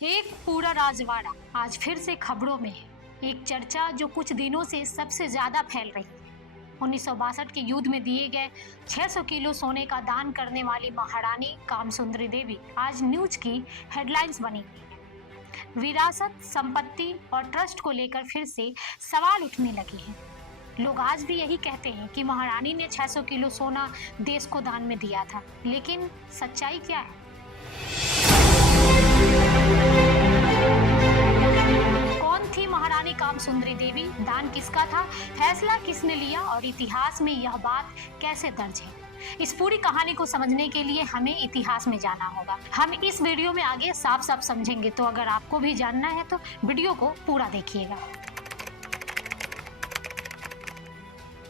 एक पूरा राजवाड़ा आज फिर से खबरों में है। एक चर्चा जो कुछ दिनों से सबसे ज्यादा फैल रही है। 1962 के युद्ध में दिए गए 600 किलो सोने का दान करने वाली महारानी कामसुंदरी देवी आज न्यूज की हेडलाइंस बनी हुई है। विरासत, संपत्ति और ट्रस्ट को लेकर फिर से सवाल उठने लगे हैं। लोग आज भी यही कहते हैं कि महारानी ने 600 किलो सोना देश को दान में दिया था, लेकिन सच्चाई क्या है? कौन थी महारानी कामसुंदरी देवी? दान किसका था? फैसला किसने लिया? और इतिहास में यह बात कैसे दर्ज है? इस पूरी कहानी को समझने के लिए हमें इतिहास में जाना होगा। हम इस वीडियो में आगे साफ साफ समझेंगे, तो अगर आपको भी जानना है तो वीडियो को पूरा देखिएगा।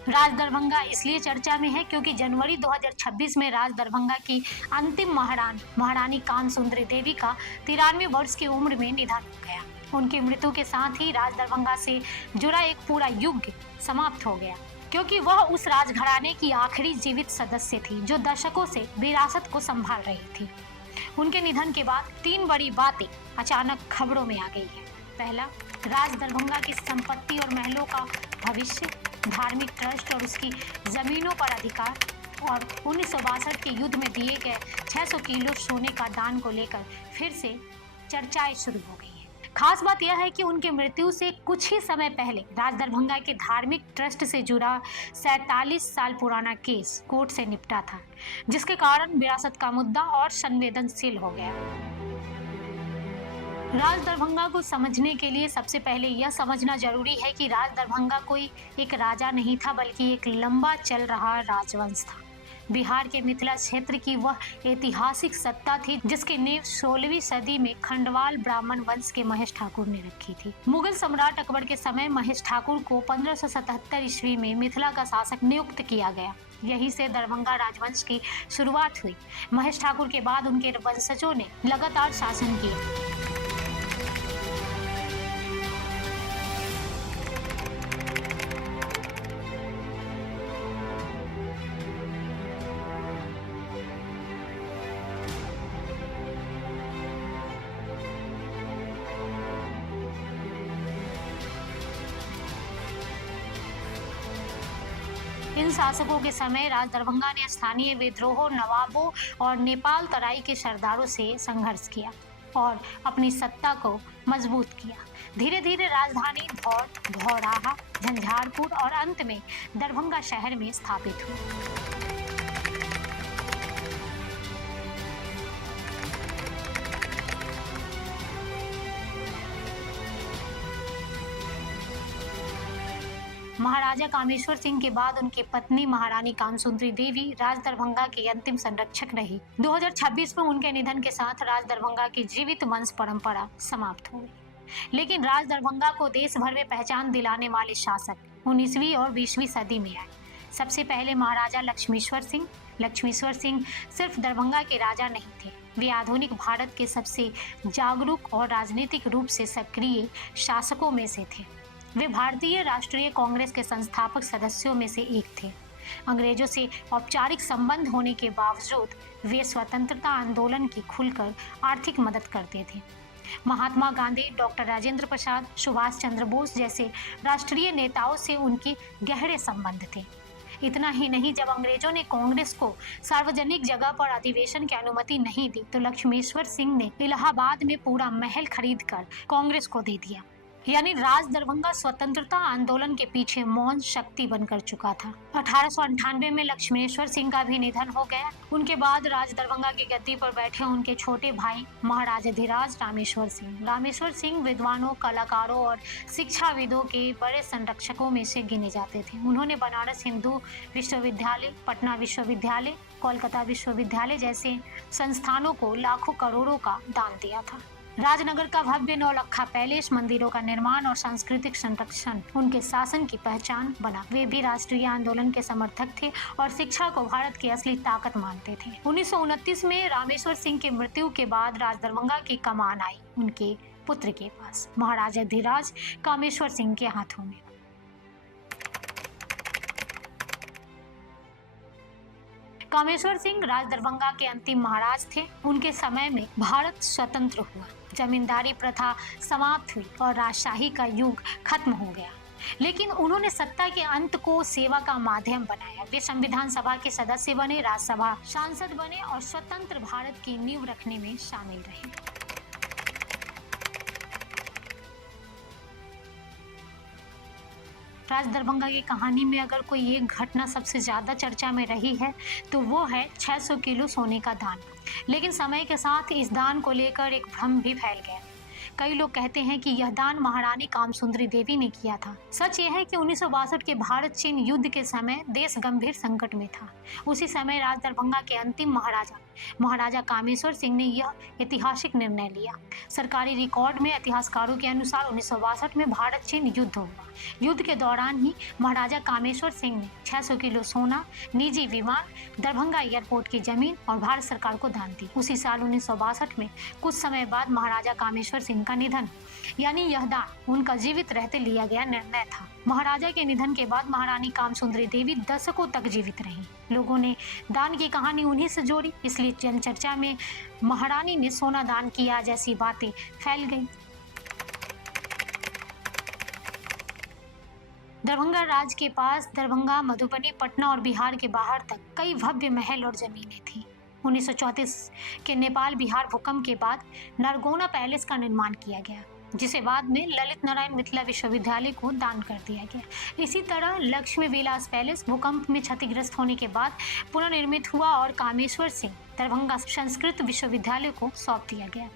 राज दरभंगा इसलिए चर्चा में है क्योंकि जनवरी 2026 में राज दरभंगा की अंतिम महारानी कामसुंदरी देवी का 93 वर्ष की उम्र में निधन हो गया। उनकी मृत्यु के साथ ही राज दरभंगा से जुड़ा एक पूरा युग समाप्त हो गया, क्योंकि वह उस राजघराने की आखिरी जीवित सदस्य थी जो दशकों से विरासत को संभाल रही थी। उनके निधन के बाद 3 बड़ी बातें अचानक खबरों में आ गई है। पहला, राज दरभंगा की संपत्ति और महलों का भविष्य, धार्मिक ट्रस्ट और उसकी जमीनों पर अधिकार, और 1962 के युद्ध में दिए गए 600 किलो सोने का दान को लेकर फिर से चर्चाएं शुरू हो गई हैं। खास बात यह है कि उनकी मृत्यु से कुछ ही समय पहले राज दरभंगा के धार्मिक ट्रस्ट से जुड़ा 47 साल पुराना केस कोर्ट से निपटा था, जिसके कारण विरासत का मुद्दा और संवेदनशील हो गया। राज दरभंगा को समझने के लिए सबसे पहले यह समझना जरूरी है कि राज दरभंगा कोई एक राजा नहीं था, बल्कि एक लंबा चल रहा राजवंश था। बिहार के मिथिला क्षेत्र की वह ऐतिहासिक सत्ता थी जिसकी नींव 16वीं सदी में खंडवाल ब्राह्मण वंश के महेश ठाकुर ने रखी थी। मुगल सम्राट अकबर के समय महेश ठाकुर को 1577 ईस्वी में मिथिला का शासक नियुक्त किया गया। यहीं से दरभंगा राजवंश की शुरुआत हुई। महेश ठाकुर के बाद उनके वंशजों ने लगातार शासन किया। इन शासकों के समय राज दरभंगा ने स्थानीय विद्रोहों, नवाबों और नेपाल तराई के सरदारों से संघर्ष किया और अपनी सत्ता को मजबूत किया। धीरे धीरे राजधानी धौर, भौराहा, झंझारपुर और अंत में दरभंगा शहर में स्थापित हुई। महाराजा कामेश्वर सिंह के बाद उनकी पत्नी महारानी कामसुंदरी देवी राज दरभंगा की अंतिम संरक्षक रही। 2026 में उनके निधन के साथ राज दरभंगा की जीवित वंश परंपरा समाप्त हो गई। लेकिन राज दरभंगा को देश भर में पहचान दिलाने वाले शासक 19वीं और 20वीं सदी में आए। सबसे पहले महाराजा लक्ष्मीश्वर सिंह। लक्ष्मीश्वर सिंह सिर्फ दरभंगा के राजा नहीं थे, वे आधुनिक भारत के सबसे जागरूक और राजनीतिक रूप से सक्रिय शासकों में से थे। वे भारतीय राष्ट्रीय कांग्रेस के संस्थापक सदस्यों में से एक थे। अंग्रेजों से औपचारिक संबंध होने के बावजूद वे स्वतंत्रता आंदोलन की खुलकर आर्थिक मदद करते थे। महात्मा गांधी, डॉक्टर राजेंद्र प्रसाद, सुभाष चंद्र बोस जैसे राष्ट्रीय नेताओं से उनके गहरे संबंध थे। इतना ही नहीं, जब अंग्रेजों ने कांग्रेस को सार्वजनिक जगह पर अधिवेशन की अनुमति नहीं दी तो लक्ष्मीश्वर सिंह ने इलाहाबाद में पूरा महल खरीदकर कांग्रेस को दे दिया। यानी राज दरभंगा स्वतंत्रता आंदोलन के पीछे मौन शक्ति बनकर चुका था। 1898 में लक्ष्मेश्वर सिंह का भी निधन हो गया। उनके बाद राज दरभंगा की गद्दी पर बैठे उनके छोटे भाई महाराजाधिराज रामेश्वर सिंह। रामेश्वर सिंह विद्वानों, कलाकारों और शिक्षाविदों के बड़े संरक्षकों में से गिने जाते थे। उन्होंने बनारस हिंदू विश्वविद्यालय, पटना विश्वविद्यालय, कोलकाता विश्वविद्यालय जैसे संस्थानों को लाखों करोड़ों का दान दिया था। राजनगर का भव्य नौलखा पैलेस, मंदिरों का निर्माण और सांस्कृतिक संरक्षण उनके शासन की पहचान बना। वे भी राष्ट्रीय आंदोलन के समर्थक थे और शिक्षा को भारत की असली ताकत मानते थे। 1929 में रामेश्वर सिंह की मृत्यु के बाद राज दरभंगा की कमान आई उनके पुत्र के पास, महाराजाधिराज कामेश्वर सिंह के हाथों में। कामेश्वर सिंह राज दरभंगा के अंतिम महाराज थे। उनके समय में भारत स्वतंत्र हुआ, जमींदारी प्रथा समाप्त हुई और राजशाही का युग खत्म हो गया। लेकिन उन्होंने सत्ता के अंत को सेवा का माध्यम बनाया। वे संविधान सभा के सदस्य बने, राज्यसभा सांसद बने और स्वतंत्र भारत की नींव रखने में शामिल रहे। राज दरभंगा की कहानी में अगर कोई एक घटना सबसे ज्यादा चर्चा में रही है तो वो है 600 किलो सोने का दान। लेकिन समय के साथ इस दान को लेकर एक भ्रम भी फैल गया। कई लोग कहते हैं कि यह दान महारानी कामसुंदरी देवी ने किया था। सच यह है कि 1962 के भारत चीन युद्ध के समय देश गंभीर संकट में था। उसी समय राज दरभंगा के अंतिम महाराजा कामेश्वर सिंह ने यह ऐतिहासिक निर्णय लिया। सरकारी रिकॉर्ड में इतिहासकारों के अनुसार 1962 में भारत चीन युद्ध हुआ। युद्ध के दौरान ही महाराजा कामेश्वर सिंह ने 600 किलो सोना, निजी विमान, दरभंगा एयरपोर्ट की जमीन और भारत सरकार को दान दी। उसी साल 1962 में कुछ समय बाद महाराजा कामेश्वर सिंह का निधन, यानी यह दान उनका जीवित रहते लिया गया निर्णय था। महाराजा के निधन के बाद महारानी कामसुंदरी देवी दशकों तक जीवित रहीं। लोगों ने दान की कहानी उन्हीं से जोड़ी, इसलिए जनचर्चा में महारानी ने सोना दान किया जैसी बातें फैल गईं। दरभंगा राज के पास दरभंगा, मधुबनी, पटना और बिहार के बाहर तक कई भव्य महल और जमीनें थीं। 1934 के नेपाल बिहार भूकंप के बाद नरगोना पैलेस का निर्माण किया गया, जिसे बाद में ललित नारायण मिथिला विश्वविद्यालय को दान कर दिया गया। इसी तरह लक्ष्मी विलास पैलेस भूकंप में क्षतिग्रस्त होने के बाद पुनर्निर्मित हुआ और कामेश्वर सिंह दरभंगा संस्कृत विश्वविद्यालय को सौंप दिया गया।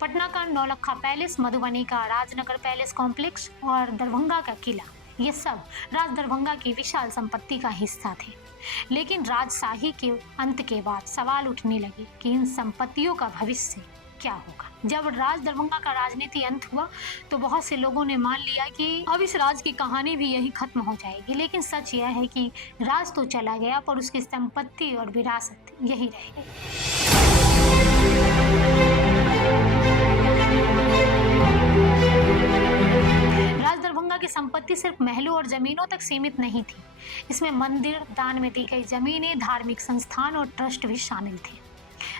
पटना का नौलखा पैलेस, मधुबनी का राजनगर पैलेस कॉम्प्लेक्स और दरभंगा का किला, ये सब राज दरभंगा की विशाल संपत्ति का हिस्सा थे। लेकिन राजशाही के अंत के बाद सवाल उठने लगे कि इन संपत्तियों का भविष्य क्या होगा। जब राज दरभंगा का राजनीति अंत हुआ तो बहुत से लोगों ने मान लिया कि अब इस राज की कहानी भी यही खत्म हो जाएगी। लेकिन सच यह है कि राज तो चला गया पर उसकी संपत्ति और विरासत यही रह गई। राज दरभंगा की संपत्ति सिर्फ महलों और जमीनों तक सीमित नहीं थी। इसमें मंदिर, दान में दी गई जमीनें, धार्मिक संस्थान और ट्रस्ट भी शामिल थे,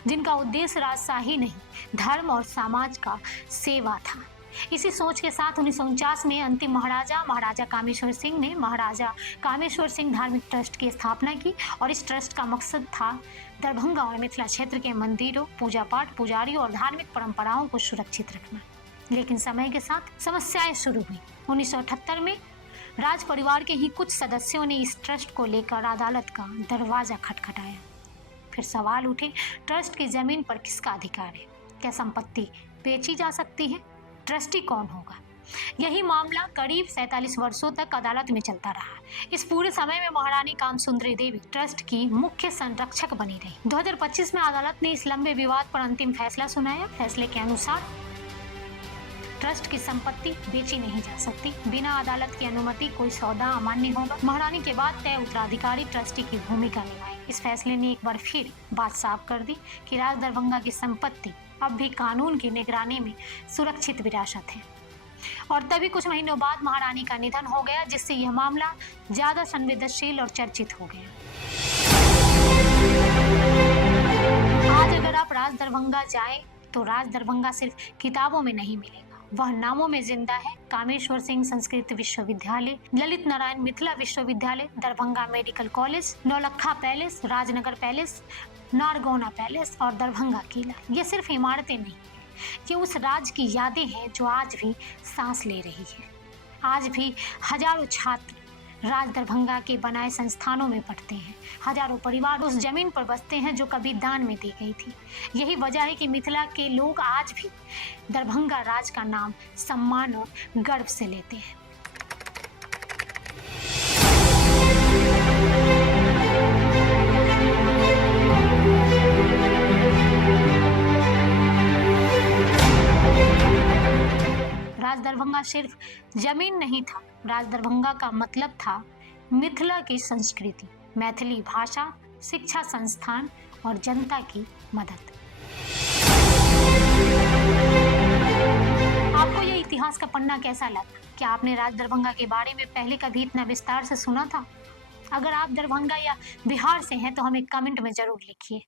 जिनका उद्देश्य राजशाही नहीं, धर्म और समाज का सेवा था। इसी सोच के साथ 1949 में अंतिम महाराजा कामेश्वर सिंह ने महाराजा कामेश्वर सिंह धार्मिक ट्रस्ट की स्थापना की और इस ट्रस्ट का मकसद था दरभंगा और मिथिला क्षेत्र के मंदिरों, पूजा पाठ, पुजारियों और धार्मिक परंपराओं को सुरक्षित रखना। लेकिन समय के साथ समस्याएं शुरू हुई। 1978 में राज परिवार के ही कुछ सदस्यों ने इस ट्रस्ट को लेकर अदालत का दरवाजा खटखटाया। फिर सवाल उठे, ट्रस्ट की जमीन पर किसका अधिकार है? क्या संपत्ति बेची जा सकती है? ट्रस्टी कौन होगा? यही मामला करीब 47 वर्षों तक अदालत में चलता रहा। इस पूरे समय में महारानी कामसुंदरी देवी ट्रस्ट की मुख्य संरक्षक बनी रही। 2025 में अदालत ने इस लंबे विवाद पर अंतिम फैसला सुनाया। फैसले के अनुसार ट्रस्ट की संपत्ति बेची नहीं जा सकती। बिना अदालत की अनुमति कोई सौदा अमान्य होगा। महारानी के बाद तय उत्तराधिकारी ट्रस्टी की भूमिका निभाए। इस फैसले ने एक बार फिर बात साफ कर दी कि राज दरभंगा की संपत्ति अब भी कानून की निगरानी में सुरक्षित विरासत है। और तभी कुछ महीनों बाद महारानी का निधन हो गया, जिससे यह मामला ज्यादा संवेदनशील और चर्चित हो गया। आज अगर आप राज दरभंगा जाएं तो राज दरभंगा सिर्फ किताबों में नहीं मिलेगा, वह नामों में जिंदा है। कामेश्वर सिंह संस्कृत विश्वविद्यालय, ललित नारायण मिथिला विश्वविद्यालय, Darbhanga medical college, Naulakha palace, Rajnagar palace, Nargauna palace और दरभंगा किला, ये सिर्फ इमारतें नहीं, ये उस राज की यादें हैं जो आज भी सांस ले रही है। आज भी हजारों छात्र राज दरभंगा के बनाए संस्थानों में पढ़ते हैं। हजारों परिवार उस जमीन पर बसते हैं जो कभी दान में दी गई थी। यही वजह है कि मिथिला के लोग आज भी दरभंगा राज का नाम सम्मान और गर्व से लेते हैं। राज दरभंगा सिर्फ जमीन नहीं था, राज दरभंगा का मतलब था मिथिला की संस्कृति, मैथिली भाषा, शिक्षा संस्थान और जनता की मदद। आपको यह इतिहास का पन्ना कैसा लगा? क्या आपने राज दरभंगा के बारे में पहले कभी इतना विस्तार से सुना था? अगर आप दरभंगा या बिहार से हैं तो हमें कमेंट में जरूर लिखिए।